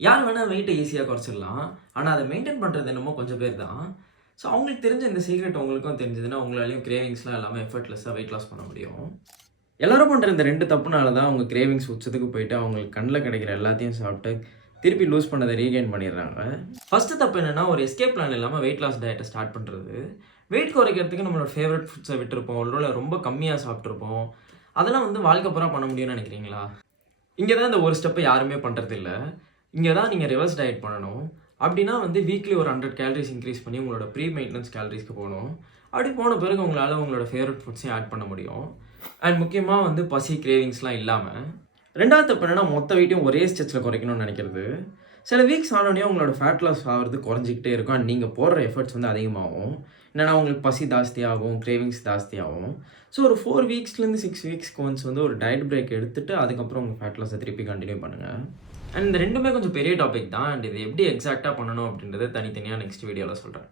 யார் வேணா வெயிட்ட ஈஸியா குறைச்சிடலாம். ஆனா, அத மெயின்டெயின் பண்றது என்னமோ கொஞ்சம் பேர் தான். ஸோ, அவங்களுக்கு தெரிஞ்ச இந்த சீக்ரெட் உங்களுக்கும் தெரிஞ்சதுன்னா, உங்களாலயும் கிரேவிங்ஸ்லாம் இல்லாம எஃபர்ட்லெஸ்ஸா வெயிட் லாஸ் பண்ண முடியும். எல்லாரும் பண்ற இந்த 2 தப்புனால தான் அவங்க கிரேவிங்ஸ் உச்சத்துக்கு போயிட்டு, அவங்களுக்கு கண்ல கிடைக்கிற எல்லாத்தையும் சாப்பிட்டு, திருப்பி லூஸ் பண்ணத ரீகெயின் பண்ணிடுறாங்க. ஃபர்ஸ்ட் தப்பு என்னன்னா, ஒரு எஸ்கேப் பிளான் இல்லாம வெயிட் லாஸ் டயட்ட ஸ்டார்ட் பண்றது. வெயிட் குறைக்கிறதுக்கு நம்மளோட ஃபேவரைட் ஃபுட்ஸ விட்டுருப்போம். ஒருவேள ரொம்ப கம்மியா சாப்பிட்டுருப்போம். அதெல்லாம் வாழ்க்கை பூரா பண்ண முடியும்னு நினைக்கிறீங்களா? இங்க தான் இந்த ஒரு ஸ்டெப்ப யாருமே பண்றதில்ல. இங்க தான் நீங்க ரிவர்ஸ் டயட் பண்ணணும். அப்டின்னா வீக்லி ஒரு 100 கேலரீஸ் இன்கிரீஸ் பண்ணி உங்களோட ப்ரீ மெயின்டனன்ஸ் கேலரீஸ்க்கு போணும். அப்டி போன பிறகு உங்களால உங்களோட ஃபேவரைட் ஃபுட்ஸையும் ஆட் பண்ண முடியும். அண்ட் முக்கியமா பசி, கிரேவிங்ஸ்லாம் இல்லாம. 2வது தப்பு என்னன்னா, மொத்த வெயிட்டையும் ஒரே ஸ்ட்ரெச்ல குறைக்கணும்னு நெனைக்கிறது. சில வீக்ஸ் ஆனோனே உங்களோட ஃபேட் லாஸ் ஆகுறது குறைஞ்சுக்கிட்டே இருக்கும். அண்ட் நீங்க போடுற எஃபர்ட்ஸ் அதிகமாகும். என்னன்னா உங்களுக்கு பசி ஜாஸ்தியாகும், கிரேவிங்ஸ் ஜாஸ்தியாகும். ஸோ ஒரு 4 வீக்ஸ்லேருந்து 6 வீக்ஸ்க்கு ஒன்ஸ் ஒரு டயட் பிரேக் எடுத்துட்டு, அதுக்கப்புறம் உங்க ஃபேட் லாஸ திருப்பி கன்டின்யூ பண்ணுங்க. அண்ட் இந்த 2மே கொஞ்சம் பெரிய டாபிக் தான். அண்ட் இது எப்படி எக்ஸாக்ட்டா பண்ணணும் அப்படின்றத தனித்தனியா நெக்ஸ்ட் வீடியோல சொல்றேன்.